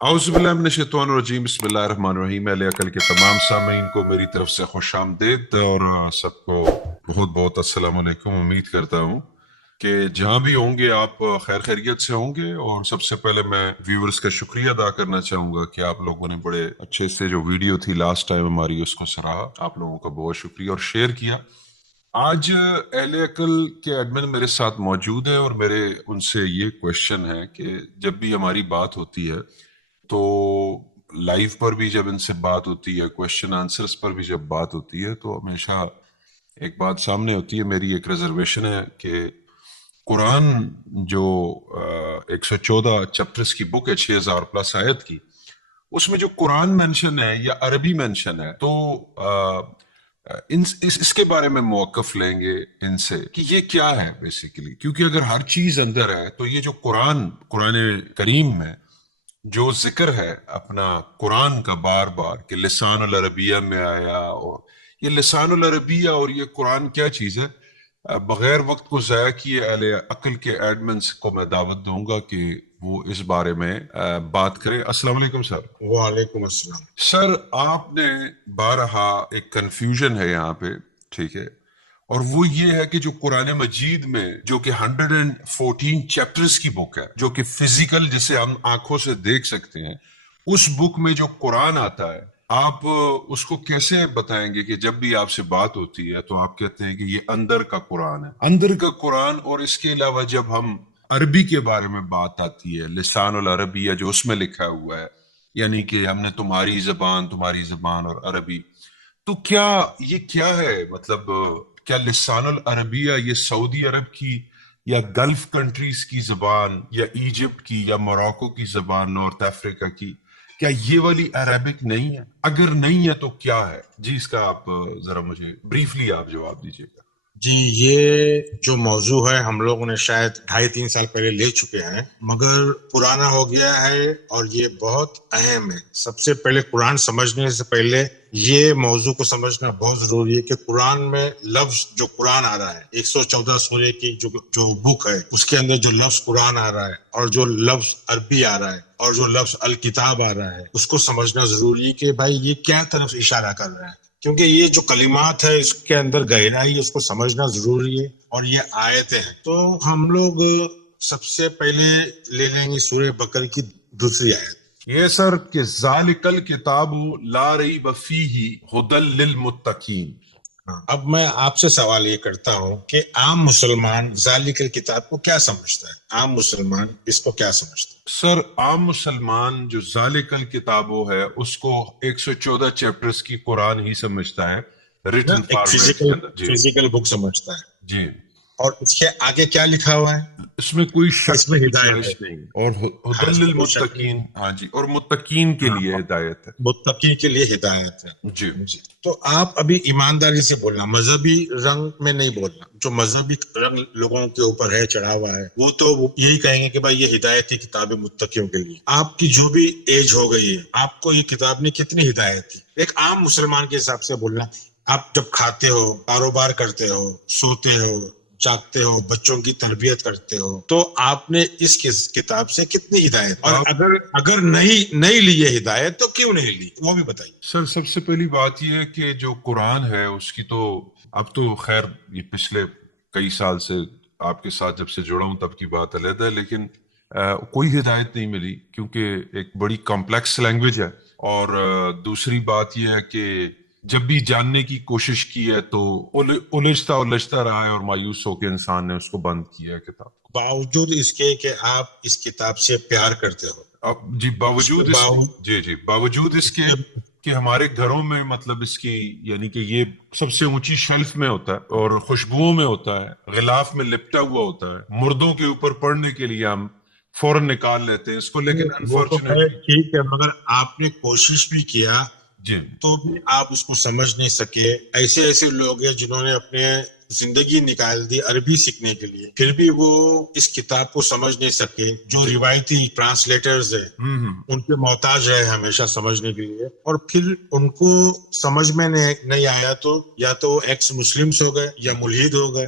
اعوذ باللہ من الشیطان الرجیم، بسم اللہ الرحمن الرحیم۔ اہل عقل کے تمام سامعین کو میری طرف سے خوش آمدید، اور سب کو بہت بہت السلام علیکم۔ امید کرتا ہوں کہ جہاں بھی ہوں گے آپ خیر خیریت سے ہوں گے، اور سب سے پہلے میں ویورز کا شکریہ ادا کرنا چاہوں گا کہ آپ لوگوں نے بڑے اچھے سے جو ویڈیو تھی لاسٹ ٹائم ہماری اس کو سراہا۔ آپ لوگوں کا بہت شکریہ اور شیئر کیا۔ آج اہل عقل کے ایڈمن میرے ساتھ موجود ہیں، اور میرے ان سے یہ کوشچن ہے کہ جب بھی ہماری بات ہوتی ہے تو لائیو پر بھی جب ان سے بات ہوتی ہے، کوشچن آنسرز پر بھی جب بات ہوتی ہے، تو ہمیشہ ایک بات سامنے ہوتی ہے۔ میری ایک ریزرویشن ہے کہ قرآن جو 114 چیپٹرز کی بک ہے، 6000 پلس آیت کی، اس میں جو قرآن مینشن ہے یا عربی مینشن ہے، تو اس کے بارے میں موقف لیں گے ان سے کہ یہ کیا ہے بیسیکلی، کیونکہ اگر ہر چیز اندر ہے تو یہ جو قرآن کریم میں جو ذکر ہے اپنا قرآن کا بار بار کہ لسان العربیہ میں آیا، اور یہ لسان العربیہ اور یہ قرآن کیا چیز ہے، بغیر وقت کو ضائع کیے اہل عقل کے ایڈمنس کو میں دعوت دوں گا کہ وہ اس بارے میں بات کریں۔ السلام علیکم سر۔ وعلیکم السلام۔ سر، آپ نے بارہا ایک کنفیوژن ہے یہاں پہ، ٹھیک ہے، اور وہ یہ ہے کہ جو قرآن مجید میں جو کہ 114 چیپٹرز کی بک ہے، جو کہ فزیکل جسے ہم آنکھوں سے دیکھ سکتے ہیں، اس بک میں جو قرآن آتا ہے، آپ اس کو کیسے بتائیں گے کہ جب بھی آپ سے بات ہوتی ہے تو آپ کہتے ہیں کہ یہ اندر کا قرآن ہے، اندر کا قرآن، اور اس کے علاوہ جب ہم عربی کے بارے میں بات آتی ہے، لسان العربیہ جو اس میں لکھا ہوا ہے، یعنی کہ ہم نے تمہاری زبان اور عربی، تو کیا یہ کیا ہے؟ مطلب کیا لسان العربیہ یہ سعودی عرب کی یا گلف کنٹریز کی زبان، یا ایجپٹ کی یا موراکو کی زبان، نارتھ افریقہ کی، کیا یہ والی عربک نہیں ہے؟ اگر نہیں ہے تو کیا ہے؟ جی اس کا آپ ذرا مجھے بریفلی آپ جواب دیجیے گا۔ جی، یہ جو موضوع ہے ہم لوگوں نے شاید 2.5-3 سال پہلے لے چکے ہیں، مگر پرانا ہو گیا ہے اور یہ بہت اہم ہے۔ سب سے پہلے قرآن سمجھنے سے پہلے یہ موضوع کو سمجھنا بہت ضروری ہے کہ قرآن میں لفظ جو قرآن آ رہا ہے، 114 سورے کی جو بک ہے، اس کے اندر جو لفظ قرآن آ رہا ہے اور جو لفظ عربی آ رہا ہے اور جو لفظ الکتاب آ رہا ہے، اس کو سمجھنا ضروری ہے کہ بھائی یہ کیا طرف اشارہ کر رہا ہے، کیونکہ یہ جو کلمات ہے اس کے اندر گہرائی ہے، اس کو سمجھنا ضروری ہے، اور یہ آیتیں ہیں۔ تو ہم لوگ سب سے پہلے لے لیں گے سورہ بقرہ کی دوسری آیت۔ یہ سر کہ ذالک الکتاب لا ریب فیہ ھدی للمتقین۔ اب میں آپ سے سوال یہ کرتا ہوں کہ عام مسلمان ذالک الکتاب کو کیا سمجھتا ہے؟ عام مسلمان اس کو کیا سمجھتا ہے؟ سر، عام مسلمان جو ذالک الکتابو ہے اس کو 114 چیپٹرز کی قرآن ہی سمجھتا ہے، ریٹن ایک فارمیٹ کے اندر۔ جی فزیکل بک سمجھتا ہے، جی، اور اس کے آگے کیا لکھا ہوا ہے؟ اس میں کوئی شک اس میں کی ہدایت گنجائش ہے، نہیں، اور ھدی اس میں کوئی شک نہیں۔ للمتقین، ہاں جی، اور متقین کے لیے ہدایت ہے۔ متقی کے لیے ہدایت ہے۔ جی جی، تو آپ ابھی ایمانداری سے بولنا، مذہبی رنگ میں نہیں بولنا۔ جو مذہبی رنگ لوگوں کے اوپر ہے، چڑھا ہوا ہے، وہ تو یہی کہیں گے کہ بھائی یہ ہدایت کی کتاب ہے متقیوں کے لیے۔ آپ کی جو بھی ایج ہو گئی ہے، آپ کو یہ کتاب نے کتنی ہدایت کی؟ ایک عام مسلمان کے حساب سے بولنا۔ آپ جب کھاتے ہو، کاروبار کرتے ہو، سوتے ہو، جاگتے ہو، بچوں کی تربیت کرتے ہو، تو آپ نے اس کتاب سے کتنی ہدایت، اور اگر نہیں لی یہ ہدایت تو کیوں نہیں لی، وہ بھی بتائیے۔ سر، سب سے پہلی بات یہ ہے کہ جو قرآن ہے اس کی تو اب تو خیر یہ پچھلے کئی سال سے آپ کے ساتھ جب سے جڑا ہوں تب کی بات علیحدہ ہے، لیکن کوئی ہدایت نہیں ملی، کیونکہ ایک بڑی کمپلیکس لینگویج ہے، اور دوسری بات یہ ہے کہ جب بھی جاننے کی کوشش کی ہے تو الجھتا رہا ہے، اور مایوس ہو کے انسان نے اس کو بند کیا ہے کتاب کو۔ باوجود اس کے کہ آپ اس کتاب سے پیار کرتے ہو، جی، باوجود اس کے باوجود اس کے کہ ہمارے گھروں میں مطلب اس کی یعنی کہ یہ سب سے اونچی شیلف میں ہوتا ہے، اور خوشبوؤں میں ہوتا ہے، غلاف میں لپٹا ہوا ہوتا ہے، مردوں کے اوپر پڑھنے کے لیے ہم فوراً نکال لیتے ہیں اس کو، لیکن وہ تو ہے انفارچونیٹلی ٹھیک ہے، مگر آپ نے کوشش بھی کیا جی تو بھی آپ اس کو سمجھ نہیں سکے۔ ایسے لوگ ہیں جنہوں نے اپنے زندگی نکال دی عربی سیکھنے کے لیے، پھر بھی وہ اس کتاب کو سمجھ نہیں سکے۔ جو روایتی ٹرانسلیٹرز ہیں ان کے محتاج رہے ہمیشہ سمجھنے کے لیے، اور پھر ان کو سمجھ میں نہیں آیا تو یا تو ایکس مسلمس ہو گئے یا ملحد ہو گئے۔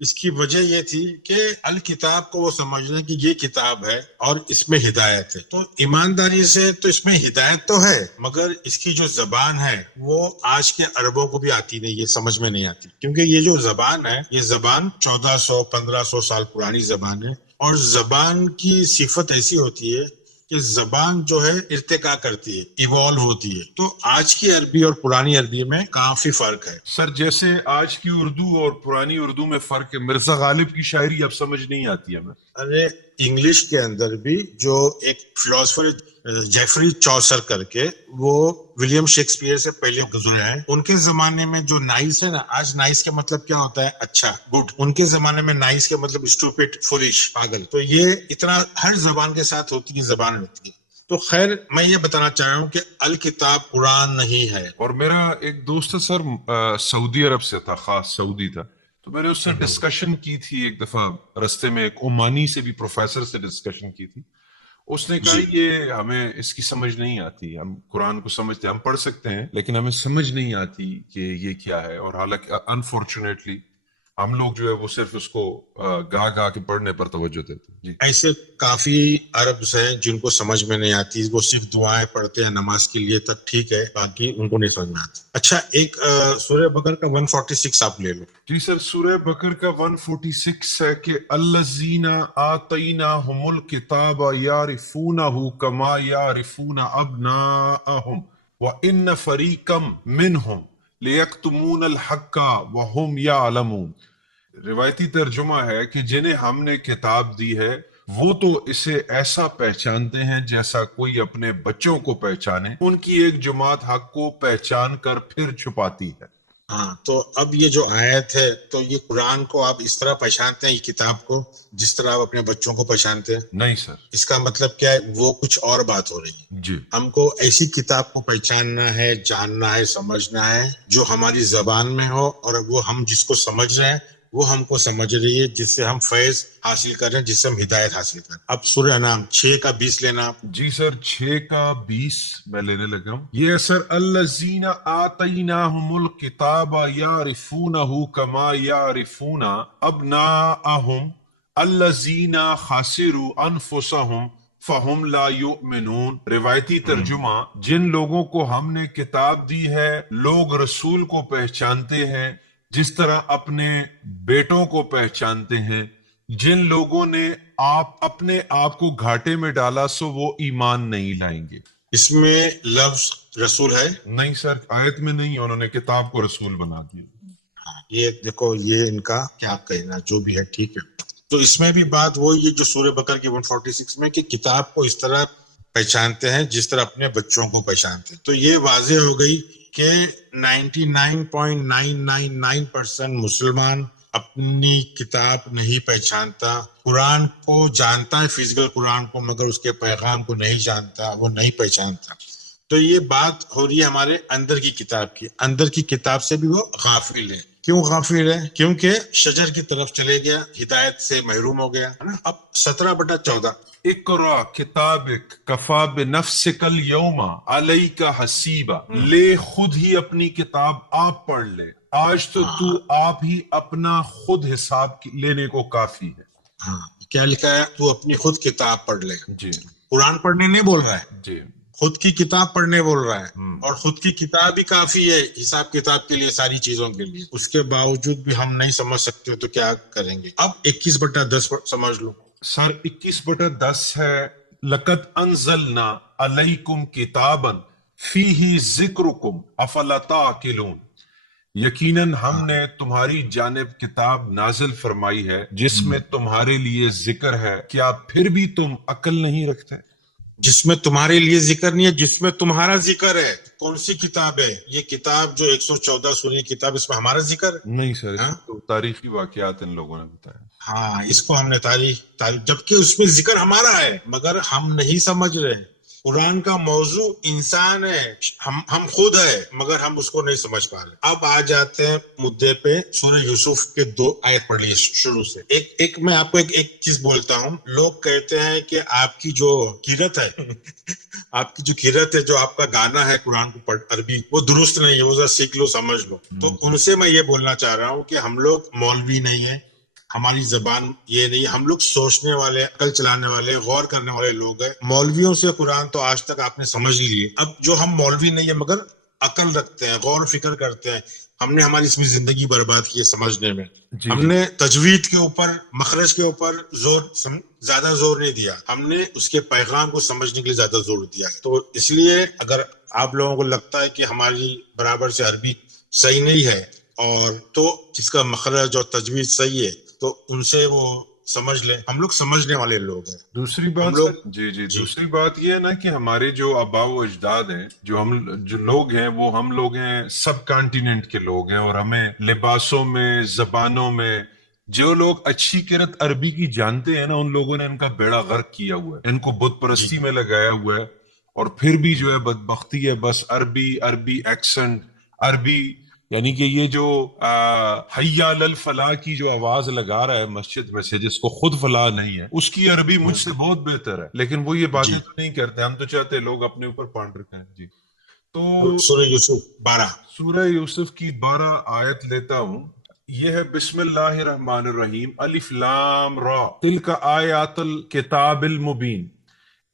اس کی وجہ یہ تھی کہ الکتاب کو وہ سمجھ لیں کہ یہ کتاب ہے اور اس میں ہدایت ہے. تو ایمانداری سے تو اس میں ہدایت تو ہے، مگر اس کی جو زبان ہے وہ آج کے عربوں کو بھی آتی نہیں، یہ سمجھ میں نہیں آتی، کیونکہ یہ جو زبان ہے یہ زبان 1400-1500 سال پرانی زبان ہے، اور زبان کی صفت ایسی ہوتی ہے کہ زبان جو ہے ارتقا کرتی ہے، ایوالو ہوتی ہے. تو آج کی عربی اور پرانی عربی میں کافی فرق ہے. سر جیسے آج کی اردو اور پرانی اردو میں فرق ہے، مرزا غالب کی شاعری اب سمجھ نہیں آتی ہمیں. ارے انگلش کے اندر بھی جو ایک فلاسفر جیفری چوسر کر کے، وہ ولیم شیکسپیئر سے پہلے گزرے ہیں، ان کے زمانے میں جو نائس ہے نا، آج نائس کا مطلب کیا ہوتا ہے؟ اچھا، گڈ. ان کے زمانے میں نائس کا مطلب اسٹوپڈ، فولش، پاگل. تو یہ اتنا ہر زبان کے ساتھ ہوتی ہے، زبان ہوتی ہے. تو خیر میں یہ بتانا چاہ رہا ہوں کہ الکتاب قرآن نہیں ہے. اور میرا ایک دوست ہے سر، سعودی عرب سے تھا، خاص سعودی تھا، تو میں نے اس سے ڈسکشن کی تھی ایک دفعہ رستے میں، ایک عمانی سے بھی پروفیسر سے ڈسکشن کی تھی. اس نے کہا یہ ہمیں اس کی سمجھ نہیں آتی، ہم قرآن کو سمجھتے، ہم پڑھ سکتے ہیں لیکن ہمیں سمجھ نہیں آتی کہ یہ کیا ہے. اور حالانکہ انفارچونیٹلی ہم لوگ جو ہے وہ صرف اس کو گا گا کے پڑھنے پر توجہ دیتے ہیں. جی ایسے کافی عربز ہیں جن کو سمجھ میں نہیں آتی، وہ صرف دعائیں پڑھتے ہیں نماز کے لیے، تک ٹھیک ہے، باقی ان کو نہیں سمجھ میں آتی. اچھا ایک سورہ بقرہ کا 146 آپ لے لو. جی سر، سورہ بقر کا 146 ہے کہ الذین آتیناہم الکتاب یعرفونہ کما یعرفون ابناءہم وان فریقا منہم لیکتمون الحق وہم یعلمون. روایتی ترجمہ ہے کہ جنہیں ہم نے کتاب دی ہے وہ تو اسے ایسا پہچانتے ہیں جیسا کوئی اپنے بچوں کو پہچانے، ان کی ایک جماعت حق کو پہچان کر پھر چھپاتی ہے. ہاں، تو اب یہ جو آیت ہے، تو یہ قرآن کو آپ اس طرح پہچانتے ہیں، یہ کتاب کو جس طرح آپ اپنے بچوں کو پہچانتے ہیں؟ نہیں سر. اس کا مطلب کیا ہے؟ وہ کچھ اور بات ہو رہی ہے. جی ہم کو ایسی کتاب کو پہچاننا ہے، جاننا ہے، سمجھنا ہے جو ہماری زبان میں ہو، اور وہ ہم جس کو سمجھ رہے ہیں وہ ہم کو سمجھ رہی ہے، جس سے ہم فیض حاصل کر رہے ہیں، جس سے ہم ہدایت حاصل کر رہے ہیں. اب سورہ انعام 6 کا 20 لینا آپ. جی سر، 6 کا 20 میں لینے لگا ہوں. یہ ہے سر، الذین آتیناہم الکتاب یعرفونہ کما یعرفون ابناءہم الذین خسروا انفسہم فہم لا یؤمنون. روایتی ترجمہ، جن لوگوں کو ہم نے کتاب دی ہے لوگ رسول کو پہچانتے ہیں جس طرح اپنے بیٹوں کو پہچانتے ہیں. جن لوگوں نے اپنے آپ کو گھاٹے میں ڈالا سو وہ ایمان نہیں لائیں گے. اس میں لفظ رسول ہے؟ نہیں سر، آیت میں نہیں، انہوں نے کتاب کو رسول بنا دیا. یہ دیکھو، یہ ان کا کیا کہنا، جو بھی ہے ٹھیک ہے. تو اس میں بھی بات وہی ہے جو سورہ بقرہ کی 146 میں، کہ کتاب کو اس طرح پہچانتے ہیں جس طرح اپنے بچوں کو پہچانتے ہیں. تو یہ واضح ہو گئی کہ 99.999% مسلمان اپنی کتاب نہیں پہچانتا. قرآن کو جانتا ہے، فزیکل قرآن کو، مگر اس کے پیغام کو نہیں جانتا، وہ نہیں پہچانتا. تو یہ بات ہو رہی ہے ہمارے اندر کی کتاب کی. اندر کی کتاب سے بھی وہ غافل ہے. کیوں غافل ہے؟ کیونکہ شجر کی طرف چلے گیا، ہدایت سے محروم ہو گیا. اب 17/14 اقرا کتابک کفا بنفسک الیوم علیک حسیبا. لے خود ہی اپنی کتاب آپ پڑھ لے، آج تو تو آپ ہی اپنا خود حساب لینے کو کافی ہے. ہاں، کیا لکھا ہے؟ تو اپنی خود کتاب پڑھ لے. جی قرآن پڑھنے نہیں بول رہا ہے، جی، خود کی کتاب پڑھنے بول رہا ہے. اور خود کی کتاب ہی کافی ہے حساب کتاب کے لیے، ساری چیزوں کے لیے. اس کے باوجود بھی ہم نہیں سمجھ سکتے تو کیا کریں گے؟ اب 21/10 سمجھ لو. سر 21/10 ہے، لقد انزلنا علیکم کتابا فیہ ذکرکم افلا تعقلون. یقیناً ہم نے تمہاری جانب کتاب نازل فرمائی ہے جس میں تمہارے لیے ذکر ہے، کیا پھر بھی تم عقل نہیں رکھتے؟ جس میں تمہارے لیے ذکر نہیں ہے، جس میں تمہارا ذکر ہے. کون سی کتاب ہے یہ؟ کتاب جو 114 سورہ کتاب، اس میں ہمارا ذکر نہیں سر، اس میں تو تاریخی واقعات ان لوگوں نے بتایا. ہاں، اس کو ہم نے تاریخ جبکہ اس میں ذکر ہمارا ہے مگر ہم نہیں سمجھ رہے. قرآن کا موضوع انسان ہے، ہم خود ہے مگر ہم اس کو نہیں سمجھ پا رہے. اب آ جاتے ہیں مدعے پہ. سورہ یوسف کے 2 آیت پڑھ لیے شروع سے. ایک میں آپ کو ایک چیز بولتا ہوں. لوگ کہتے ہیں کہ آپ کی جو قرت ہے آپ کی جو قرت ہے، جو آپ کا گانا ہے قرآن کو پڑھ عربی، وہ درست نہیں ہے، وہ ذرا سیکھ لو، سمجھ لو. تو ان سے میں یہ بولنا چاہ رہا ہوں کہ ہم لوگ مولوی نہیں ہیں، ہماری زبان یہ نہیں. ہم لوگ سوچنے والے, عقل چلانے والے, غور کرنے والے لوگ ہیں. مولویوں سے قرآن تو آج تک آپ نے سمجھ لی. اب جو ہم مولوی نہیں ہیں مگر عقل رکھتے ہیں, غور و فکر کرتے ہیں, ہم نے ہماری اس میں زندگی برباد کی ہے سمجھنے میں. ہم نے تجوید کے اوپر, مخرج کے اوپر زیادہ زور نہیں دیا, ہم نے اس کے پیغام کو سمجھنے کے لیے زیادہ زور دیا. تو اس لیے اگر آپ لوگوں کو لگتا ہے کہ ہماری برابر سے عربی صحیح نہیں ہے اور تو جس کا مخرج اور تجوید صحیح ہے تو ان سے وہ سمجھ لیں. ہم لوگ سمجھنے والے لوگ ہیں. دوسری بات دوسری بات یہ ہے نا کہ ہمارے جو آباء و اجداد ہیں, جو لوگ ہیں وہ ہم لوگ ہیں سب کانٹیننٹ کے لوگ ہیں, اور ہمیں لباسوں میں, زبانوں میں, جو لوگ اچھی قرت عربی کی جانتے ہیں نا, ان لوگوں نے ان کا بیڑا غرق کیا ہوا ہے, ان کو بت پرستی میں لگایا ہوا ہے. اور پھر بھی جو ہے بدبختی ہے, بس عربی ایکسنٹ, عربی, یعنی کہ یہ جو حی علی الفلاح کی جو آواز لگا رہا ہے مسجد میں سے, جس کو خود فلاح نہیں ہے, اس کی عربی مجھ سے بہت بہتر ہے, لیکن وہ یہ باتیں تو نہیں کرتے. ہم تو چاہتے ہیں لوگ اپنے اوپر پانڈ رکھیں. جی, تو سورہ یوسف 12, سورہ یوسف کی 12 آیت لیتا ہوں. یہ ہے بسم اللہ الرحمن الرحیم, الف لام را تلک آیات الکتاب المبین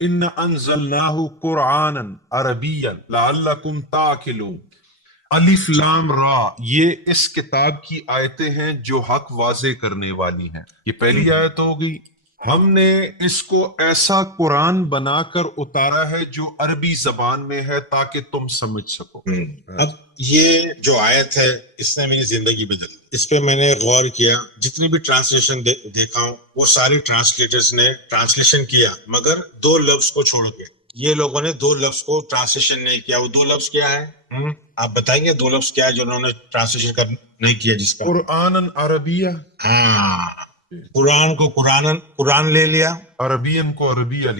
ان انزلناہ قرآنا عربیا لعلکم تعقلون. الف لام را, یہ اس کتاب کی آیتیں ہیں جو حق واضح کرنے والی ہیں. یہ پہلی آیت ہوگی. ہم نے اس کو ایسا قرآن بنا کر اتارا ہے جو عربی زبان میں ہے تاکہ تم سمجھ سکو. اب یہ جو آیت ہے اس نے میری زندگی بدل. اس پہ میں نے غور کیا, جتنی بھی ٹرانسلیشن دیکھا ہوں وہ سارے ٹرانسلیٹرز نے ٹرانسلیشن کیا مگر 2 لفظ کو چھوڑ کے. یہ لوگوں نے 2 لفظ کو ٹرانسلیشن نہیں کیا. وہ 2 لفظ کیا ہے آپ بتائیں گے؟ 2 لفظ کیا ہے جو انہوں نے ٹرانسلیشن نہیں کیا جس کا؟ قرآن عربیہ, ہاں, قرآن کو قرآن لے لیا, عربین کو عربی لے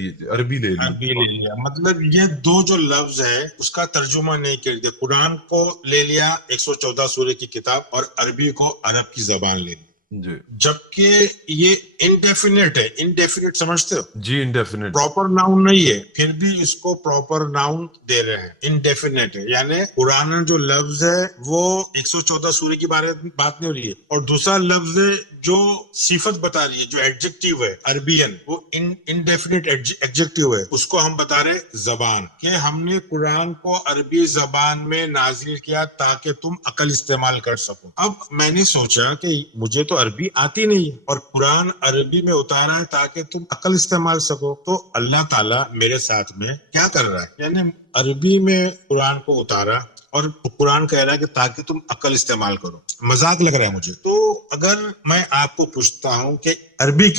لیا. مطلب یہ 2 جو لفظ ہے اس کا ترجمہ نہیں کر دیا. قرآن کو لے لیا 114 سورے کی کتاب, اور عربی کو عرب کی زبان لے لی. جی, جبکہ یہ انڈیفینٹ ہے. انڈیفینٹ سمجھتے ہو؟ جی انڈیفینٹ, پراپر ناؤن نہیں ہے, پھر بھی اس کو پراپر ناؤن دے رہے ہیں. انڈیفینٹ ہے, یعنی قرآن جو لفظ ہے وہ 114 سورے کی بات نہیں ہو رہی ہے, اور دوسرا لفظ جو صفت بتا رہی ہے, جو ایڈجیکٹیو ہے عربین, وہ انڈیفینٹ ایڈجیکٹیو ہے. اس کو ہم بتا رہے زبان, کہ ہم نے قرآن کو عربی زبان میں نازل کیا تاکہ تم عقل استعمال کر سکو. اب میں نے سوچا کہ مجھے تو عربی آتی نہیں ہے اور قرآن عربی میں اتارا ہے تاکہ تم عقل استعمال سکو, تو اللہ تعالیٰ میرے ساتھ میں کیا کر رہا ہے, یعنی عربی میں قرآن کو اتارا اور قرآن کہہ رہا ہے کہ تاکہ تم عقل استعمال کرو. مذاق لگ رہا ہے مجھے. تو اگر میں آپ کو پوچھتا ہوں کہ عربی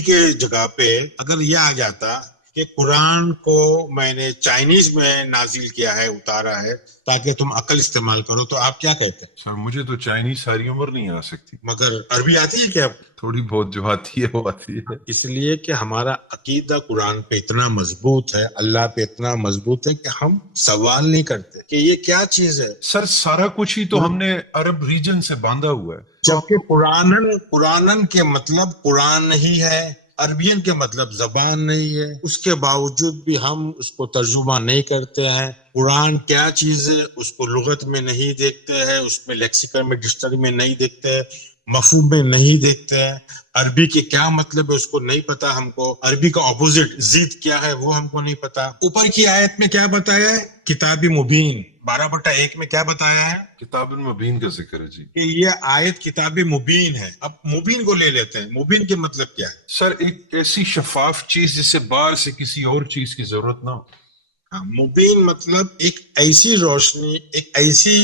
کے جگہ پہ اگر یہ آ جاتا کہ قرآن کو میں نے چائنیز میں نازل کیا ہے, اتارا ہے تاکہ تم عقل استعمال کرو, تو آپ کیا کہتے ہیں؟ سر مجھے تو چائنیز ساری عمر نہیں آ سکتی, مگر عربی آتی ہے کیا؟ تھوڑی بہت جو آتی ہے وہ آتی ہے. اس لیے کہ ہمارا عقیدہ قرآن پہ اتنا مضبوط ہے, اللہ پہ اتنا مضبوط ہے کہ ہم سوال نہیں کرتے کہ یہ کیا چیز ہے. سر سارا کچھ ہی تو ہم نے عرب ریجن سے باندھا ہوا ہے, جبکہ قرآن کے مطلب قرآن نہیں ہے, عربین کے مطلب زبان نہیں ہے. اس کے باوجود بھی ہم اس کو ترجمہ نہیں کرتے ہیں. قرآن کیا چیز ہے اس کو لغت میں نہیں دیکھتے ہیں, اس میں لیکسیکن میں, ڈکشنری میں نہیں دیکھتے ہیں, مفہوم میں نہیں دیکھتے ہیں. عربی کے کیا مطلب ہے اس کو نہیں پتا ہم کو. عربی کا اپوزٹ ضد کیا ہے وہ ہم کو نہیں پتا. اوپر کی آیت میں کیا بتایا ہے؟ کتاب مبین 12/1 میں کیا بتایا ہے؟ کتاب مبین کا ذکر ہے. جی, کہ یہ آیت کتاب مبین ہے. اب مبین کو لے لیتے ہیں, مبین کے مطلب کیا ہے؟ سر ایک ایسی شفاف چیز جس سے باہر سے کسی اور چیز کی ضرورت نہ ہو. مبین مطلب ایک ایسی روشنی, ایک ایسی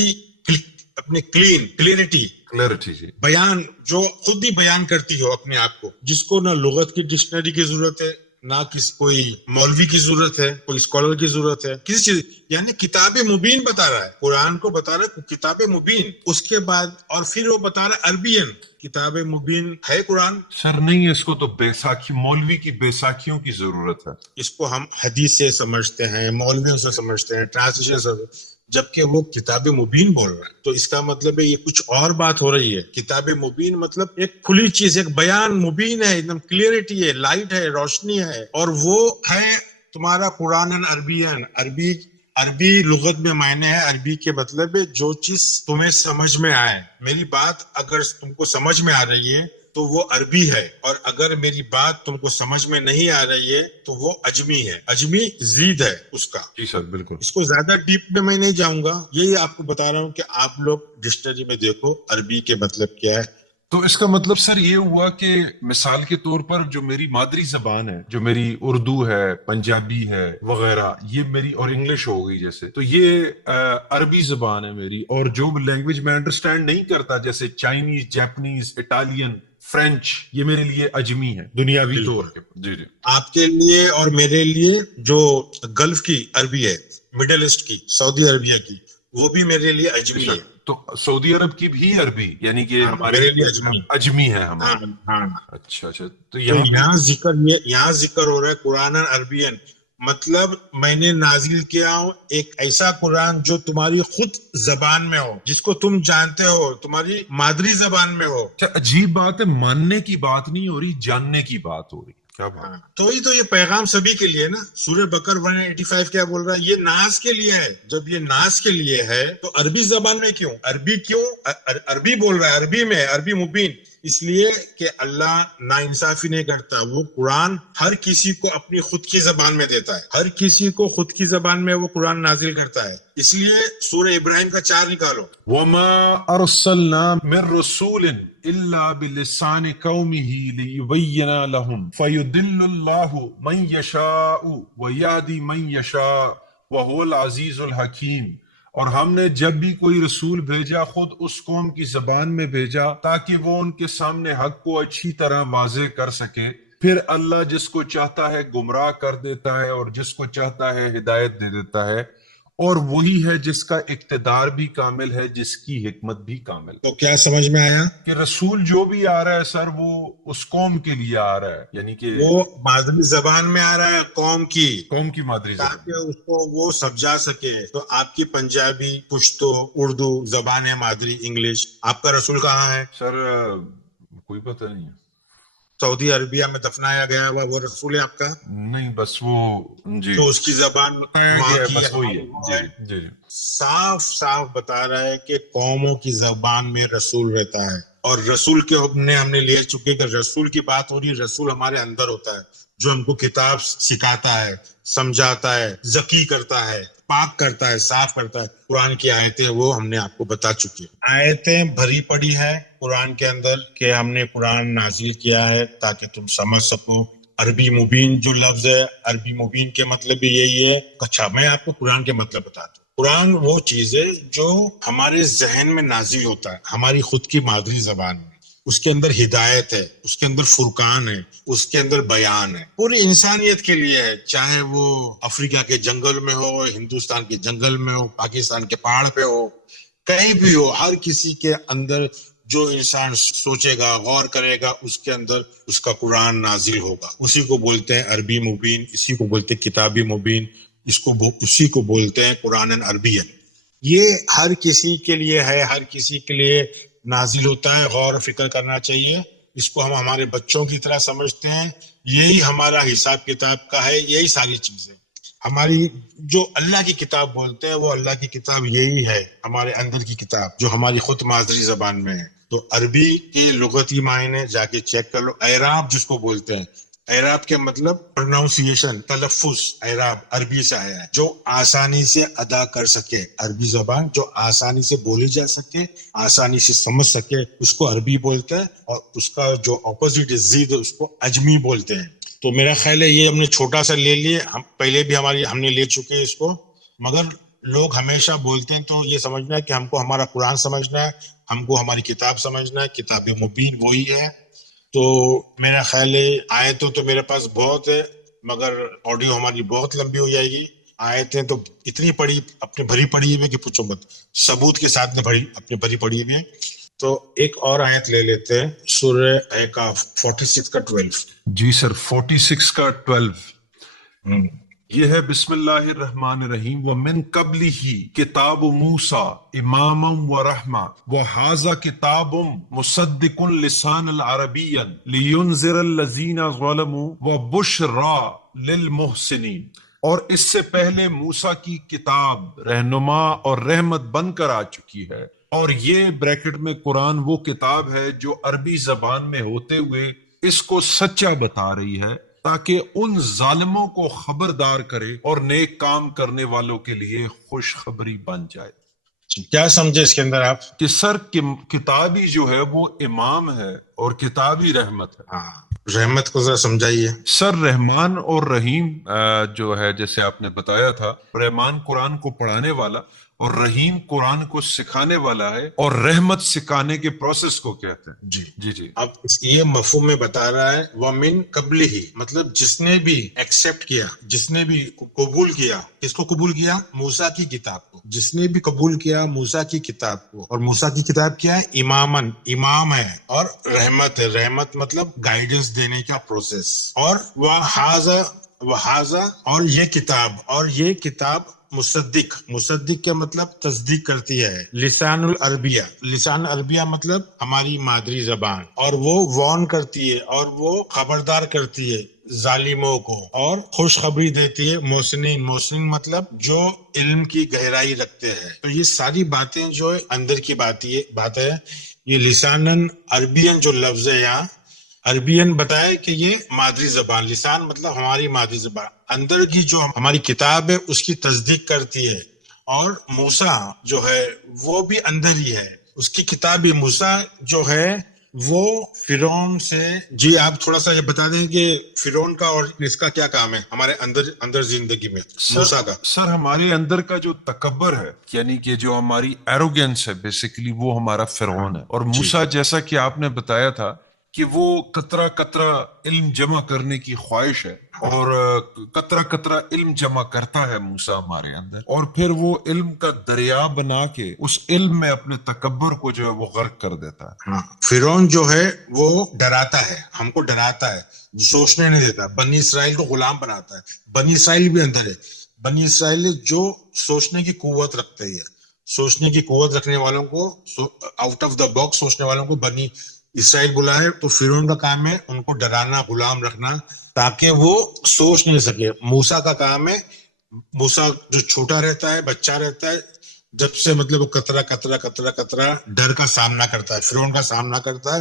اپنے کلیئرٹی جی, بیان جو خود ہی بیان کرتی ہو اپنے آپ کو, جس کو نہ لغت کی ڈکشنری کی ضرورت ہے, نہ کسی کوئی مولوی کی ضرورت ہے, کوئی اسکالر کی ضرورت ہے, کسی چیز. یعنی کتاب مبین بتا رہا ہے, قرآن کو بتا رہا ہے کتاب مبین. اس کے بعد اور پھر وہ بتا رہا ہے عربین کتاب مبین ہے قرآن. سر نہیں, اس کو تو بیساکھی, مولوی کی بیساکھیوں کی ضرورت ہے. اس کو ہم حدیث سے سمجھتے ہیں, مولویوں سے سمجھتے ہیں, ٹرانسلیشن سے, جبکہ وہ کتاب مبین بول رہا ہے. تو اس کا مطلب ہے یہ کچھ اور بات ہو رہی ہے. کتاب مبین مطلب ایک کھلی چیز, ایک بیان مبین ہے, ایک دم کلیئرٹی ہے, لائٹ ہے, روشنی ہے, اور وہ ہے تمہارا قرآن عربین, عربی عربی لغت میں معنی ہے، عربی کے مطلب ہے جو چیز تمہیں سمجھ میں آئے. میری بات اگر تم کو سمجھ میں آ رہی ہے تو وہ عربی ہے، اور اگر میری بات تم کو سمجھ میں نہیں آ رہی ہے تو وہ عجمی ہے. عجمی زید ہے اس کا. جی سر بالکل. اس کو زیادہ ڈیپ میں میں نہیں جاؤں گا، یہی آپ کو بتا رہا ہوں کہ آپ لوگ ڈکشنری میں دیکھو عربی کے مطلب کیا ہے. تو اس کا مطلب سر یہ ہوا کہ مثال کے طور پر جو میری مادری زبان ہے، جو میری اردو ہے، پنجابی ہے وغیرہ، یہ میری، اور انگلش ہو گئی جیسے، تو یہ عربی زبان ہے میری، اور جو لینگویج میں انڈرسٹینڈ نہیں کرتا جیسے چائنیز، جاپنیز، اٹالین، فرینچ، یہ میرے لیے عجمی ہے دنیاوی طور پہ. جی جی. آپ کے لیے اور میرے لیے جو گلف کی عربی ہے، مڈل ایسٹ کی، سعودی عربیہ کی، وہ بھی میرے لیے عجمی ہے. تو سعودی عرب کی بھی عربی یعنی کہ ہمارے میرے لیے عجمی. عجمی ہے ہمارا. ہاں. اچھا اچھا. تو تو یہاں یہاں ذکر ہو رہا ہے قرآن عربین، مطلب میں نے نازل کیا ہوں ایک ایسا قرآن جو تمہاری خود زبان میں ہو، جس کو تم جانتے ہو، تمہاری مادری زبان میں ہو. اچھا، عجیب بات ہے، ماننے کی بات نہیں ہو رہی، جاننے کی بات ہو رہی. کیا بات؟ تو یہ پیغام سبھی کے لیے نا. سورہ بقر 185 کیا بول رہا ہے؟ یہ ناز کے لیے ہے. جب یہ ناز کے لیے ہے تو عربی زبان میں کیوں؟ عربی بول رہا ہے، عربی میں، عربی مبین. اس لیے کہ اللہ ناانصافی نہیں کرتا. وہ قرآن ہر کسی کو اپنی خود کی زبان میں دیتا ہے، ہر کسی کو خود کی زبان میں وہ قرآن نازل کرتا ہے. اس لیے سورہ ابراہیم کا 4 نکالو. وَمَا أَرْسَلْنَا مِن رَّسُولٍ إِلَّا بِلِسَانِ قَوْمِهِ لِيُبَيِّنَ لَهُمْ فَيُضِلُّ اللَّهُ مَن يَشَاءُ وَيَهْدِي مَن يَشَاءُ وَهُوَ الْعَزِيزُ الْحَكِيمُ. اور ہم نے جب بھی کوئی رسول بھیجا خود اس قوم کی زبان میں بھیجا تاکہ وہ ان کے سامنے حق کو اچھی طرح واضح کر سکے. پھر اللہ جس کو چاہتا ہے گمراہ کر دیتا ہے اور جس کو چاہتا ہے ہدایت دے دیتا ہے، اور وہی ہے جس کا اقتدار بھی کامل ہے، جس کی حکمت بھی کامل. تو کیا سمجھ میں آیا کہ رسول جو بھی آ رہا ہے سر وہ اس قوم کے لیے آ رہا ہے، یعنی کہ وہ مادری زبان میں آ رہا ہے، قوم کی مادری زبان. تاکہ اس کو وہ سمجھا سکے. تو آپ کی پنجابی، پشتو، اردو زبان ہے مادری، انگلش. آپ کا رسول کہاں ہے؟ سر کوئی پتہ نہیں ہے. سعودی عربیہ میں دفنایا گیا ہوا وہ رسول ہے آپ کا؟ نہیں، بس وہ جی تو اس کی زبان وہاں کی بس وہی ہے. وہ جی ہے. جی جی. صاف صاف بتا رہا ہے کہ قوموں کی زبان میں رسول رہتا ہے. اور رسول کے حکم نے ہم نے لے چکے کہ رسول کی بات ہو رہی ہے. رسول ہمارے اندر ہوتا ہے جو ہم کو کتاب سکھاتا ہے، سمجھاتا ہے، ذکی کرتا ہے، پاک کرتا ہے، صاف کرتا ہے. قرآن کی آیتیں وہ ہم نے آپ کو بتا چکی. آیتیں بھری پڑی ہے قرآن کے اندر کہ ہم نے قرآن نازل کیا ہے تاکہ تم سمجھ سکو. عربی مبین جو لفظ ہے، عربی مبین کے مطلب بھی یہی ہے. اچھا، میں آپ کو قرآن کے مطلب بتاتا ہوں. قرآن وہ چیز ہے جو ہمارے ذہن میں نازل ہوتا ہے ہماری خود کی مادری زبان میں. اس کے اندر ہدایت ہے، اس کے اندر فرقان ہے، اس کے اندر بیان ہے. پوری انسانیت کے لیے ہے، چاہے وہ افریقہ کے جنگل میں ہو، ہندوستان کے جنگل میں ہو، پاکستان کے پہاڑ پہ ہو، کہیں بھی ہو. ہر کسی کے اندر جو انسان سوچے گا، غور کرے گا، اس کے اندر اس کا قرآن نازل ہوگا. اسی کو بولتے ہیں عربی مبین، اسی کو بولتے ہیں کتابی مبین، اسی کو بولتے ہیں قرآن عربی. یہ ہر کسی کے لیے ہے، ہر کسی کے لیے نازل ہوتا ہے. غور و فکر کرنا چاہیے. اس کو ہم ہمارے بچوں کی طرح سمجھتے ہیں. یہی ہمارا حساب کتاب کا ہے. یہی ساری چیزیں ہماری جو اللہ کی کتاب بولتے ہیں، وہ اللہ کی کتاب یہی ہے، ہمارے اندر کی کتاب جو ہماری خود مادری زبان میں ہے. تو عربی کے لغتی معنی جا کے چیک کر لو. اعراب جس کو بولتے ہیں، اعراب کے مطلب پروناؤنسیشن، تلفظ. اعراب عربی سے آیا ہے جو آسانی سے ادا کر سکے. عربی زبان جو آسانی سے بولی جا سکے، آسانی سے سمجھ سکے، اس کو عربی بولتے ہیں. اور اس کا جو اپوزٹ ضد اس کو عجمی بولتے ہیں. تو میرا خیال ہے یہ ہم نے چھوٹا سا لے لیے. ہم پہلے بھی ہم نے لے چکے ہیں اس کو. مگر لوگ ہمیشہ بولتے ہیں تو یہ سمجھنا ہے کہ ہم کو ہمارا قرآن سمجھنا ہے، ہم کو ہماری کتاب سمجھنا ہے. کتاب مبین وہی ہے. تو میرا خیال ہے آیتوں تو میرے پاس بہت ہے، مگر آڈیو ہماری بہت لمبی ہو جائے گی. آیتیں تو اتنی پڑی، اپنے بھری پڑی ہوئی کہ پوچھو مت. ثبوت کے ساتھ میں اپنے بھری پڑی ہوئی ہے. تو ایک اور آیت لے لیتے ہیں، سورہ کا 46 کا 12. جی سر، 46 کا 12 یہ ہے. بسم اللہ الرحمن الرحیم. وَمِن قَبْلِهِ کتاب موسیٰ اماما ورحمہ وَهَذَا کتاب مصدق لسانا عربیا لِيُنذِرَ الَّذِينَ ظَلَمُوا وَبُشْرَى لِلْمُحْسِنِينَ. اور اس سے پہلے موسیٰ کی کتاب رہنما اور رحمت بن کر آ چکی ہے، اور یہ بریکٹ میں قرآن وہ کتاب ہے جو عربی زبان میں ہوتے ہوئے اس کو سچا بتا رہی ہے، تاکہ ان ظالموں کو خبردار کرے اور نیک کام کرنے والوں کے لیے خوشخبری بن جائے۔ کیا سمجھے اس کے اندر آپ؟ کہ سر کتابی جو ہے وہ امام ہے اور کتابی رحمت ہے۔ ہاں، رحمت کو ذرا سمجھائیے۔ سر رحمان اور رحیم جو ہے، جیسے آپ نے بتایا تھا، رحمان قرآن کو پڑھانے والا اور رحیم قرآن کو سکھانے والا ہے، اور رحمت سکھانے کے پروسیس کو کہتے ہیں۔ جی جی جی اب یہ مفہوم میں بتا رہا ہے، وَمِن قَبْلِهِ، مطلب جس نے بھی ایکسپٹ کیا، جس نے بھی قبول کیا، کس کو قبول کیا؟ موسیٰ کی کتاب کو۔ جس نے بھی قبول کیا موسیٰ کی کتاب کو، اور موسیٰ کی کتاب کیا ہے؟ امامن، امام ہے، اور رحمت ہے۔ رحمت مطلب گائیڈنس دینے کا پروسیس۔ اور وَحَاذَا، اور یہ کتاب مصدق کا مطلب تصدیق کرتی ہے۔ لسان العربیہ، لسان عربیہ مطلب ہماری مادری زبان، اور وہ وارن کرتی ہے اور وہ خبردار کرتی ہے ظالموں کو، اور خوشخبری دیتی ہے محسنین مطلب جو علم کی گہرائی رکھتے ہیں۔ تو یہ ساری باتیں جو اندر کی بات ہے، یہ لسانن عربین جو لفظ ہے یہاں عربین بتائے کہ یہ مادری زبان، لسان مطلب ہماری مادری زبان، اندر کی جو ہماری کتاب ہے اس کی تصدیق کرتی ہے۔ اور موسیٰ جو ہے وہ بھی اندر ہی ہے، اس کی کتاب ہی موسیٰ جو ہے وہ فرعون سے۔ جی آپ تھوڑا سا یہ بتا دیں کہ فرعون کا اور اس کا کیا کام ہے ہمارے اندر زندگی میں، موسیٰ کا؟ سر ہمارے اندر کا جو تکبر ہے، یعنی کہ جو ہماری ایروگینس ہے، بیسیکلی وہ ہمارا فرعون ہے۔ اور موسیٰ جیسا کہ آپ نے بتایا تھا کہ وہ قطرہ قطرہ علم جمع کرنے کی خواہش ہے، اور قطرہ قطرہ علم جمع کرتا ہے موسیٰ ہمارے اندر، اور پھر وہ علم کا دریا بنا کے اس علم میں اپنے تکبر کو جو ہے وہ غرق کر دیتا ہے۔ فرعون جو ہے وہ ڈراتا ہے، ہم کو ڈراتا ہے، سوچنے نہیں دیتا، بنی اسرائیل کو غلام بناتا ہے۔ بنی اسرائیل بھی اندر ہے، بنی اسرائیل جو سوچنے کی قوت رکھتے ہیں، سوچنے کی قوت رکھنے والوں کو، آؤٹ آف دا باکس سوچنے والوں کو بنی اسرائیل بلا ہے۔ تو فرعون کا کام ہے ان کو ڈرانا، غلام رکھنا، تاکہ وہ سوچ نہیں سکے۔ موسیٰ کا کام ہے، موسیٰ جو چھوٹا رہتا ہے، بچہ رہتا ہے، جب سے مطلب وہ قطرہ ڈر کا سامنا کرتا ہے، فرعون کا سامنا کرتا ہے،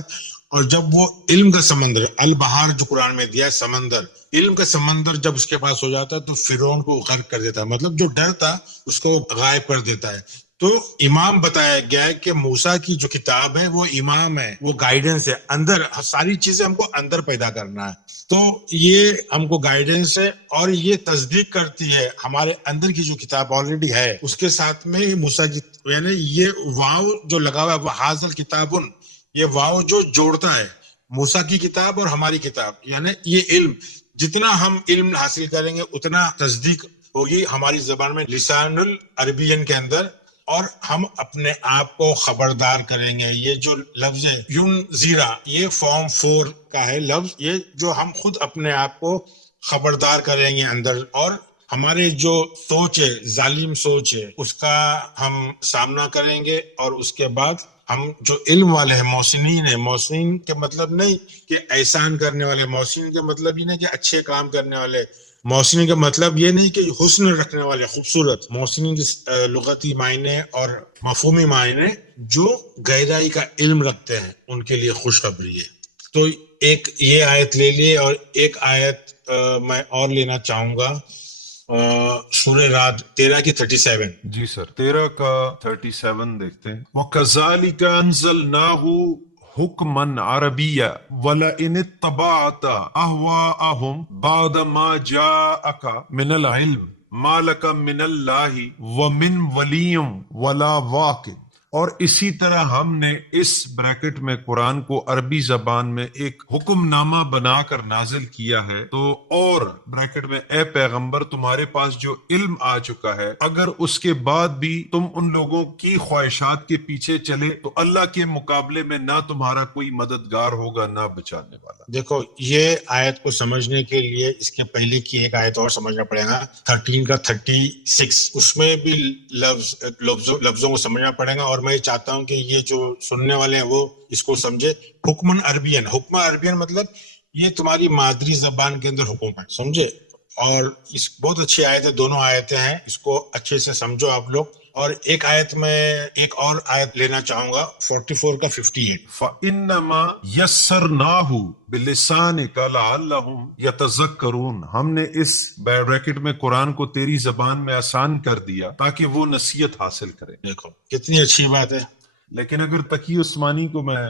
اور جب وہ علم کا سمندر، البحار جو قرآن میں دیا ہے، سمندر، علم کا سمندر جب اس کے پاس ہو جاتا ہے تو فرعون کو غرق کر دیتا ہے، مطلب جو ڈر تھا اس کو غائب کر دیتا ہے۔ تو امام بتایا گیا ہے کہ موسیٰ کی جو کتاب ہے وہ امام ہے، وہ گائیڈنس ہے، اندر ساری چیزیں ہم کو اندر پیدا کرنا ہے۔ تو یہ ہم کو گائیڈنس ہے، اور یہ تصدیق کرتی ہے ہمارے اندر کی جو کتاب آلریڈی ہے اس کے ساتھ میں موسیٰ کی، یعنی یہ واو جو لگا ہوا ہے، وہ حاضر کتابن، یہ واو جو جوڑتا ہے موسیٰ کی کتاب اور ہماری کتاب، یعنی یہ علم، جتنا ہم علم حاصل کریں گے اتنا تصدیق ہوگی ہماری زبان میں، لسان العربین کے اندر، اور ہم اپنے آپ کو خبردار کریں گے۔ یہ جو لفظ ہے ینذرا، یہ فارم 4 کا ہے لفظ، یہ جو ہم خود اپنے آپ کو خبردار کریں گے اندر، اور ہمارے جو سوچ ہے، ظالم سوچ ہے، اس کا ہم سامنا کریں گے، اور اس کے بعد ہم جو علم والے ہیں، محسنین ہیں، محسنین کے مطلب نہیں کہ احسان کرنے والے، محسنین کے مطلب یہ نہیں کہ اچھے کام کرنے والے، محسنین کا مطلب یہ نہیں کہ حسن رکھنے والے، خوبصورت، محسنین کی لغتی معنی اور مفہومی معنی جو گہرائی کا علم رکھتے ہیں ان کے لیے خوشخبری ہے۔ تو ایک یہ آیت لے لیے، اور ایک آیت میں اور لینا چاہوں گا، سورہ رعد 13 کی 37۔ جی سر 13 کا 37 دیکھتے ہیں۔ وَكَذَلِكَ أَنزَلْنَاهُ حُكْمًا عَرَبِيًّا وَلَئِنِ اتَّبَعْتَ أَهْوَاءَهُمْ بَعْدَ مَا جَاءَكَ مِنَ الْعِلْمِ مَا لَكَ مِنَ اللَّهِ وَمِنْ وَلِيٍّ وَلَا وَاقٍ۔ اور اسی طرح ہم نے اس بریکٹ میں قرآن کو عربی زبان میں ایک حکم نامہ بنا کر نازل کیا ہے، تو اور بریکٹ میں اے پیغمبر تمہارے پاس جو علم آ چکا ہے، اگر اس کے بعد بھی تم ان لوگوں کی خواہشات کے پیچھے چلے تو اللہ کے مقابلے میں نہ تمہارا کوئی مددگار ہوگا نہ بچانے والا۔ دیکھو یہ آیت کو سمجھنے کے لیے اس کے پہلے کی ایک آیت اور سمجھنا پڑے گا، 13 کا 36، اس میں بھی لفظوں کو سمجھنا پڑے گا، اور میں چاہتا ہوں کہ یہ جو سننے والے ہیں وہ اس کو سمجھے۔ حکمن عربین، حکم عربین مطلب یہ تمہاری مادری زبان کے اندر حکم ہے، سمجھے؟ اور اس بہت اچھی آیت ہے, دونوں آیتیں ہیں, اس کو اچھے سے سمجھو آپ لوگ. اور ایک آیت میں ایک اور آیت لینا چاہوں گا, 44 کا 58. فَإِنَّمَا يَسَّرْنَاهُ بِلِسَانِكَ لَعَلَّهُمْ يَتَذَكَّرُونَ, ہم نے اس بریکٹ میں قرآن کو تیری زبان میں آسان کر دیا تاکہ وہ نصیحت حاصل کرے. دیکھو کتنی اچھی بات ہے. لیکن اگر تقی عثمانی کو میں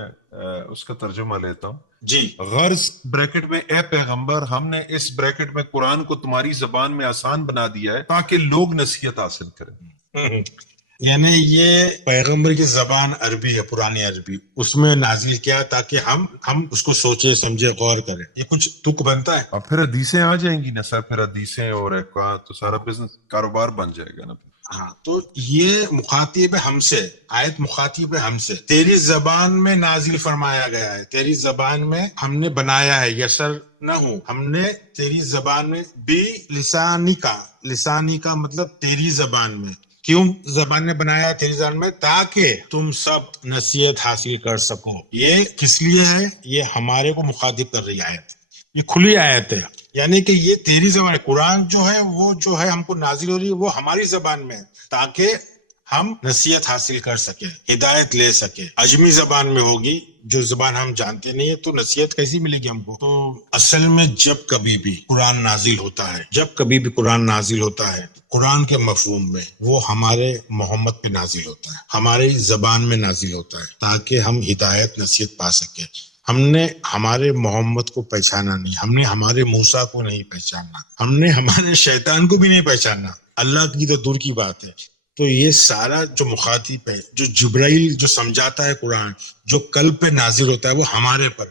اس کا ترجمہ لیتا ہوں, جی غرض بریکٹ میں اے پیغمبر ہم نے اس بریکٹ میں قرآن کو تمہاری زبان میں آسان بنا دیا ہے تاکہ لوگ نصیحت حاصل کریں. یعنی یہ پیغمبر کی زبان عربی ہے, پرانی عربی, اس میں نازل کیا تاکہ ہم اس کو سوچے سمجھے غور کریں. یہ کچھ تک بنتا ہے. اور پھر حدیثیں آ جائیں گی نا سر, پھر حدیثیں اور تو سارا بزنس کاروبار بن جائے گا نا. ہاں, تو یہ مخاطب ہے ہم سے, آیت مخاطب ہے ہم سے. تیری زبان میں نازل فرمایا گیا ہے, تیری زبان میں ہم نے بنایا ہے. یسر نہ ہوں, ہم نے تیری زبان میں بھی لسانی کا مطلب تیری زبان میں. کیوں زبان نے بنایا ہے تیری زبان میں؟ تاکہ تم سب نصیحت حاصل کر سکو. یہ کس لیے ہے؟ یہ ہمارے کو مخاطب کر رہی آیت, یہ کھلی آیت ہے. یعنی کہ یہ تیری زبان ہے, قرآن جو ہے وہ جو ہے ہم کو نازل ہو رہی ہے وہ ہماری زبان میں ہے تاکہ ہم نصیحت حاصل کر سکے, ہدایت لے سکے. عجمی زبان میں ہوگی جو زبان ہم جانتے نہیں ہے, تو نصیحت کیسی ملے گی ہم کو؟ تو اصل میں جب کبھی بھی قرآن نازل ہوتا ہے, قرآن کے مفہوم میں وہ ہمارے محمد پہ نازل ہوتا ہے, ہماری زبان میں نازل ہوتا ہے تاکہ ہم ہدایت نصیحت پا سکیں. ہم نے ہمارے محمد کو پہچانا نہیں, ہم نے ہمارے موسیٰ کو نہیں پہچانا, ہم نے ہمارے شیطان کو بھی نہیں پہچانا, اللہ کی تو دور کی بات ہے. تو یہ سارا جو مخاطب ہے, جو جبرائیل جو سمجھاتا ہے قرآن, جو قلب پہ نازل ہوتا ہے, وہ ہمارے پر.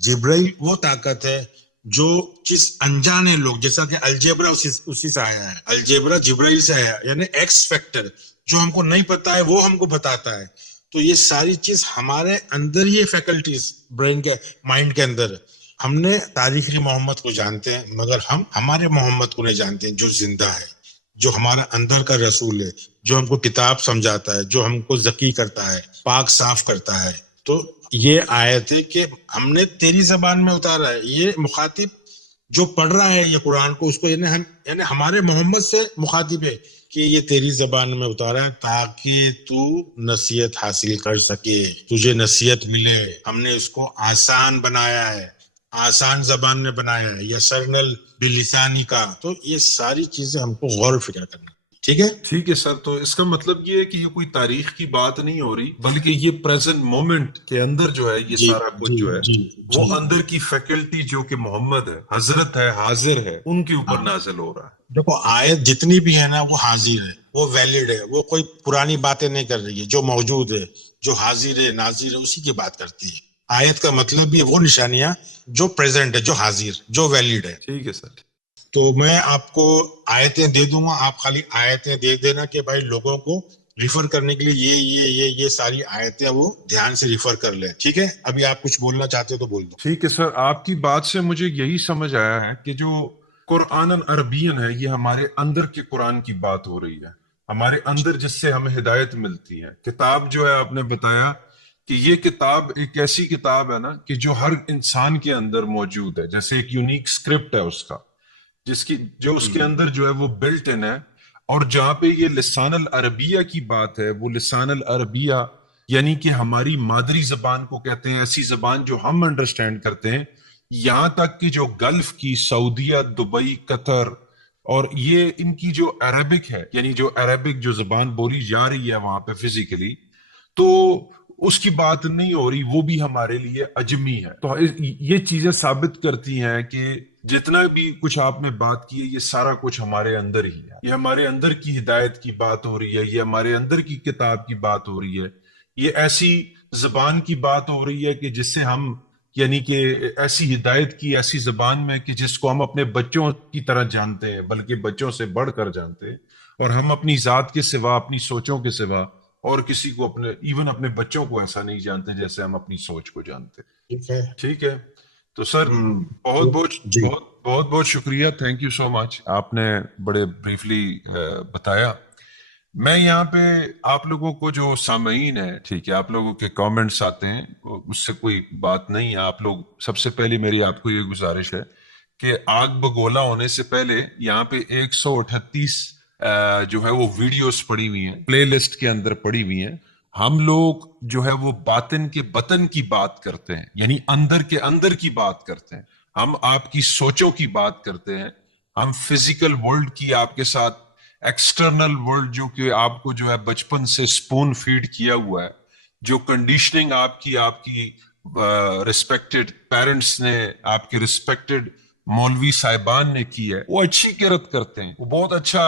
جبرائیل وہ طاقت ہے جو چیز انجانے لوگ, جیسا کہ الجبرا اسی سے آیا ہے, الجبرا جبرائیل سے آیا, یعنی ایکس فیکٹر, جو ہم کو نہیں پتا ہے وہ ہم کو بتاتا ہے. تو یہ ساری چیز ہمارے اندر, یہ فیکلٹیز برین کے مائنڈ کے اندر. ہم نے تاریخ محمد کو جانتے ہیں مگر ہم ہمارے محمد کو نہیں جانتے جو زندہ ہے, جو ہمارا اندر کا رسول ہے, جو ہم کو کتاب سمجھاتا ہے, جو ہم کو ذکی کرتا ہے, پاک صاف کرتا ہے. تو یہ آیت ہے کہ ہم نے تیری زبان میں اتارا ہے. یہ مخاطب جو پڑھ رہا ہے یہ قرآن کو, اس کو یعنی ہمارے محمد سے مخاطب ہے کہ یہ تیری زبان میں اتارا ہے تاکہ تو نصیحت حاصل کر سکے, تجھے نصیحت ملے. ہم نے اس کو آسان بنایا ہے, آسان زبان میں بنایا ہے, یسرنل بلسانی کا. تو یہ ساری چیزیں ہم کو غور و فکر کرنا. ٹھیک ہے, ٹھیک ہے سر. تو اس کا مطلب یہ ہے کہ یہ کوئی تاریخ کی بات نہیں ہو رہی, بلکہ یہ پریزنٹ مومنٹ کے اندر جو ہے یہ سارا کچھ جو ہے وہ اندر کی فیکلٹی جو کہ محمد ہے, حضرت ہے, حاضر ہے, ان کے اوپر نازل ہو رہا ہے. دیکھو آیت جتنی بھی ہے نا وہ حاضر ہے, وہ ویلڈ ہے, وہ کوئی پرانی باتیں نہیں کر رہی ہے. جو موجود ہے, جو حاضر ہے, ناظر ہے, اسی کی بات کرتی ہے. آیت کا مطلب یہ وہ نشانیاں جو پریزنٹ ہے, جو حاضر, جو ویلڈ ہے. ٹھیک ہے سر. تو میں آپ کو آیتیں دے دوں گا, آپ خالی آیتیں دے دینا کہ بھائی لوگوں کو ریفر کرنے کے لیے یہ ساری آیتیں وہ دھیان سے ریفر کر لیں. ٹھیک ہے, ابھی آپ کچھ بولنا چاہتے ہو تو بول دو. ٹھیک ہے سر. آپ کی بات سے مجھے یہی سمجھ آیا ہے کہ جو قرآن عربین ہے یہ ہمارے اندر کے قرآن کی بات ہو رہی ہے, ہمارے اندر جس سے ہمیں ہدایت ملتی ہے. کتاب جو ہے آپ نے بتایا کہ یہ کتاب ایک ایسی کتاب ہے نا کہ جو ہر انسان کے اندر موجود ہے, جیسے ایک یونیک اسکرپٹ ہے اس کا, جس کی جو اس کے اندر جو ہے وہ بلٹ ان ہے. اور جہاں پہ یہ لسان العربیہ کی بات ہے, وہ لسان العربیہ یعنی کہ ہماری مادری زبان کو کہتے ہیں, ایسی زبان جو ہم انڈرسٹینڈ کرتے ہیں. یہاں تک کہ جو گلف کی, سعودیہ, دبئی, قطر, اور یہ ان کی جو عربک ہے, یعنی جو عربک جو زبان بولی جا رہی ہے وہاں پہ فزیکلی, تو اس کی بات نہیں ہو رہی, وہ بھی ہمارے لیے عجمی ہے. تو یہ چیزیں ثابت کرتی ہیں کہ جتنا بھی کچھ آپ نے بات کی ہے یہ سارا کچھ ہمارے اندر ہی ہے. یہ ہمارے اندر کی ہدایت کی بات ہو رہی ہے, یہ ہمارے اندر کی کتاب کی بات ہو رہی ہے, یہ ایسی زبان کی بات ہو رہی ہے کہ جس سے ہم یعنی کہ ایسی ہدایت کی ایسی زبان میں کہ جس کو ہم اپنے بچوں کی طرح جانتے ہیں, بلکہ بچوں سے بڑھ کر جانتے ہیں. اور ہم اپنی ذات کے سوا, اپنی سوچوں کے سوا اور کسی کو ایون اپنے بچوں کو ایسا نہیں جانتے جیسے ہم اپنی سوچ کو جانتے. ٹھیک ہے, ٹھیک ہے. تو سر بہت بہت شکریہ, تھینک یو سو مچ. آپ نے بڑے بریفلی بتایا. میں یہاں پہ آپ لوگوں کو جو سامعین ہے, ٹھیک ہے, آپ لوگوں کے کامنٹس آتے ہیں, اس سے کوئی بات نہیں ہے. آپ لوگ سب سے پہلی میری آپ کو یہ گزارش ہے کہ آگ بگولا ہونے سے پہلے یہاں پہ 138 جو ہے وہ ویڈیوز پڑی ہوئی ہیں، پلے لسٹ کے اندر پڑی ہوئی ہیں. ہم لوگ جو ہے وہ باطن کے بطن کی بات کرتے ہیں، یعنی اندر کے اندر کی بات کرتے ہیں. ہم آپ کی سوچوں کی بات کرتے ہیں. ہم فزیکل ورلڈ کی آپ کے ساتھ ایکسٹرنل ورلڈ جو کہ آپ کو جو ہے بچپن سے سپون فیڈ کیا ہوا ہے، جو کنڈیشننگ آپ کی ریسپیکٹڈ پیرنٹس نے، آپ کے ریسپیکٹڈ مولوی صاحبان نے کی ہے، وہ اچھی قرت کرتے ہیں، وہ بہت اچھا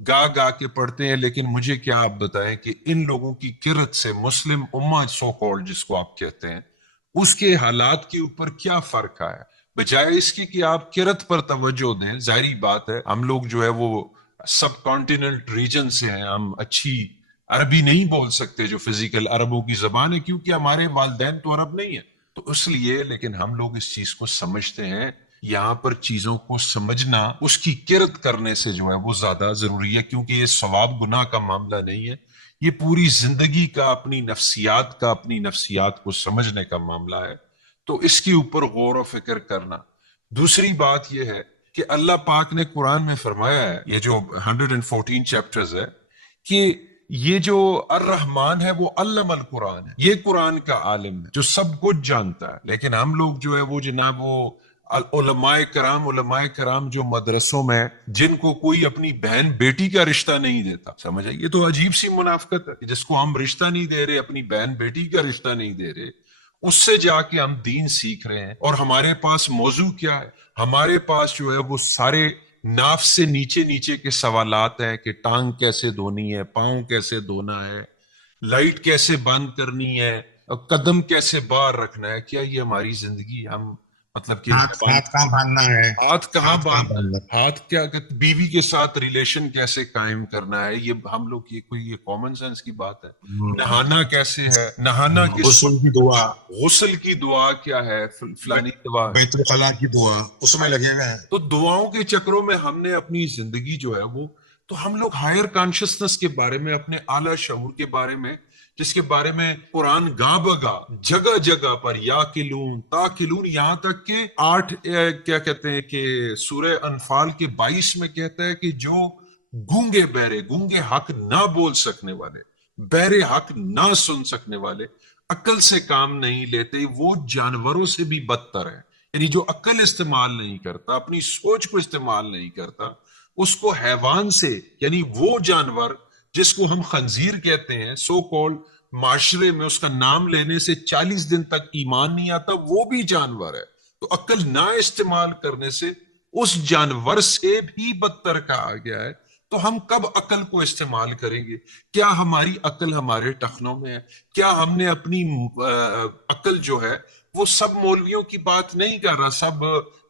گا کے پڑھتے ہیں. لیکن مجھے کیا آپ بتائیں کہ ان لوگوں کی قرت سے مسلم امت سو کالڈ جس کو آپ کہتے ہیں، اس کے حالات کے اوپر کیا فرق آیا؟ بجائے اس کی کہ آپ قرت پر توجہ دیں. ظاہری بات ہے ہم لوگ جو ہے وہ سب کانٹیننٹ ریجن سے ہیں، ہم اچھی عربی نہیں بول سکتے جو فزیکل عربوں کی زبان ہے، کیونکہ ہمارے والدین تو عرب نہیں ہیں. تو اس لیے لیکن ہم لوگ اس چیز کو سمجھتے ہیں. یہاں پر چیزوں کو سمجھنا اس کی قرت کرنے سے جو ہے وہ زیادہ ضروری ہے، کیونکہ یہ ثواب گناہ کا معاملہ نہیں ہے، یہ پوری زندگی کا اپنی نفسیات کو سمجھنے کا معاملہ ہے. تو اس کے اوپر غور و فکر کرنا. دوسری بات یہ ہے کہ اللہ پاک نے قرآن میں فرمایا ہے، یہ جو 114 چیپٹرز ہے، کہ یہ جو الرحمن ہے وہ علم القرآن ہے، یہ قرآن کا عالم ہے جو سب کچھ جانتا ہے. لیکن ہم لوگ جو ہے وہ جناب وہ علماء کرام جو مدرسوں میں جن کو کوئی اپنی بہن بیٹی کا رشتہ نہیں دیتا، سمجھ آئے؟ یہ تو عجیب سی منافقت ہے، جس کو ہم رشتہ نہیں دے رہے، اپنی بہن بیٹی کا رشتہ نہیں دے رہے، اس سے جا کے ہم دین سیکھ رہے ہیں. اور ہمارے پاس موضوع کیا ہے؟ ہمارے پاس جو ہے وہ سارے ناف سے نیچے کے سوالات ہیں کہ ٹانگ کیسے دھونی ہے، پاؤں کیسے دھونا ہے، لائٹ کیسے بند کرنی ہے، اور قدم کیسے باہر رکھنا ہے. کیا یہ ہماری زندگی ہم مطلب کہ ہاتھ کہاں باندھنا ہے، ہاتھ کہاں ہاتھ کہاں باندھنا باندھنا ہے، ہاتھ کیا بیوی کے ساتھ ریلیشن کیسے قائم کرنا ہے، یہ ہم لوگ کی کوئی یہ کامن سینس کی بات ہے؟ نہانا کیسے ہے، نہانا کس غسل کی دعا، غسل کی دعا کیا ہے، فلانی دعا. بیت الخلاء کی دعا، اس میں لگے ہوئے ہیں. تو دعاؤں کے چکروں میں ہم نے اپنی زندگی جو ہے وہ، تو ہم لوگ ہائر کانشسنس کے بارے میں، اپنے اعلیٰ شعور کے بارے میں، جس کے بارے میں قرآن گاہ بگا جگہ جگہ پر یا کلون تا کلون، یہاں تک کہ 8 کیا کہتے ہیں کہ سورہ انفال کے 22 میں کہتا ہے کہ جو گونگے حق نہ بول سکنے والے، بہرے حق نہ سن سکنے والے، عقل سے کام نہیں لیتے، وہ جانوروں سے بھی بدتر ہے. یعنی جو عقل استعمال نہیں کرتا، اپنی سوچ کو استعمال نہیں کرتا، اس کو حیوان سے، یعنی وہ جانور جس کو ہم خنزیر کہتے ہیں، سو کال معاشرے میں اس کا نام لینے سے 40 دن تک ایمان نہیں آتا، وہ بھی جانور ہے. تو عقل نہ استعمال کرنے سے اس جانور سے بھی بدتر کہا گیا ہے. تو ہم کب عقل کو استعمال کریں گے؟ کیا ہماری عقل ہمارے ٹخنوں میں ہے؟ کیا ہم نے اپنی عقل جو ہے وہ سب مولویوں کی بات نہیں کر رہا، سب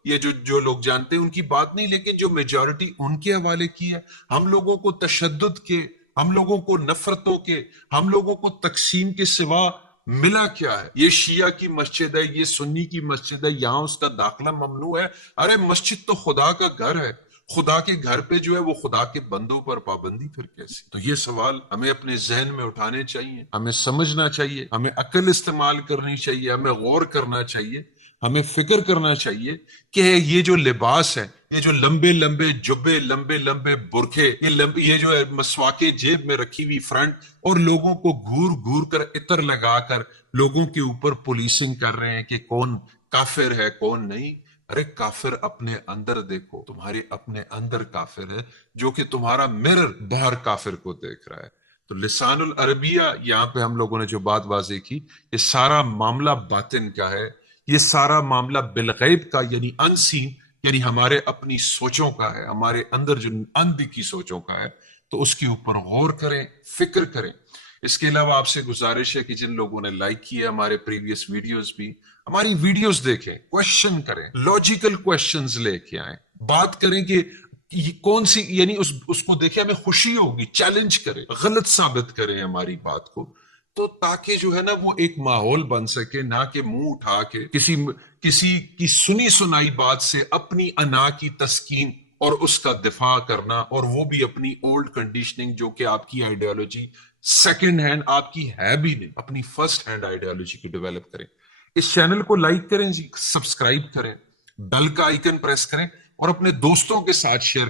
یہ جو لوگ جانتے ہیں ان کی بات نہیں، لیکن جو میجورٹی ان کے حوالے کی ہے. ہم لوگوں کو تشدد کے، ہم لوگوں کو نفرتوں کے، ہم لوگوں کو تقسیم کے سوا ملا کیا ہے؟ یہ شیعہ کی مسجد ہے، یہ سنی کی مسجد ہے، یہاں اس کا داخلہ ممنوع ہے. ارے مسجد تو خدا کا گھر ہے، خدا کے گھر پہ جو ہے وہ خدا کے بندوں پر پابندی پھر کیسی؟ تو یہ سوال ہمیں اپنے ذہن میں اٹھانے چاہیے، ہمیں سمجھنا چاہیے، ہمیں عقل استعمال کرنی چاہیے، ہمیں غور کرنا چاہیے، ہمیں فکر کرنا چاہیے کہ یہ جو لباس ہے، یہ جو لمبے لمبے جبے، لمبے لمبے برقعے، یہ جو ہے مسواکیں جیب میں رکھی ہوئی فرنٹ، اور لوگوں کو گھور گھور کر عطر لگا کر لوگوں کے اوپر پولیسنگ کر رہے ہیں کہ کون کافر ہے کون نہیں. ارے کافر اپنے اندر دیکھو، تمہارے اپنے اندر کافر ہے جو کہ تمہارا مرر باہر کافر کو دیکھ رہا ہے. تو لسان العربیہ یہاں پہ ہم لوگوں نے جو بات واضح کی، یہ سارا معاملہ باطن کا ہے، یہ سارا معاملہ بالغیب کا، یعنی انسین، یعنی ہمارے اپنی سوچوں کا ہے، ہمارے اندر جو اندھی سوچوں کا ہے. تو اس کے اوپر غور کریں، فکر کریں. اس کے علاوہ آپ سے گزارش ہے کہ جن لوگوں نے لائک کیا ہمارے پریویس ویڈیوز بھی، ہماری ویڈیوز دیکھیں، کوشچن کریں، لاجیکل کوشچنز لے کے آئیں، بات کریں کہ یہ کون سی، یعنی اس کو دیکھیں، ہمیں خوشی ہوگی، چیلنج کریں، غلط ثابت کریں ہماری بات کو، تو تاکہ جو ہے نا وہ ایک ماحول بن سکے، نہ کہ منہ اٹھا کے کسی کی سنی سنائی بات سے اپنی انا کی تسکین اور اس کا دفاع کرنا، اور وہ بھی اپنی اولڈ کنڈیشننگ جو کہ آپ کی آئیڈیالوجی سیکنڈ ہینڈ آپ کی ہے بھی نہیں، اپنی فرسٹ ہینڈ آئیڈیالوجی کو ڈیولپ کریں. اس چینل کو لائک کریں جی، سبسکرائب کریں، بیل کا آئیکن پریس کریں اور اپنے دوستوں کے ساتھ شیئر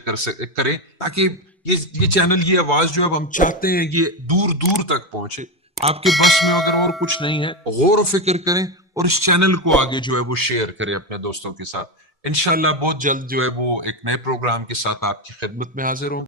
کریں تاکہ یہ چینل, یہ آواز جو اب ہم چاہتے ہیں یہ دور دور تک پہنچے. آپ کے بس میں اگر اور کچھ نہیں ہے, غور و فکر کریں اور اس چینل کو آگے جو ہے وہ شیئر کریں اپنے دوستوں کے ساتھ. انشاءاللہ بہت جلد جو ہے وہ ایک نئے پروگرام کے ساتھ آپ کی خدمت میں حاضر ہوں.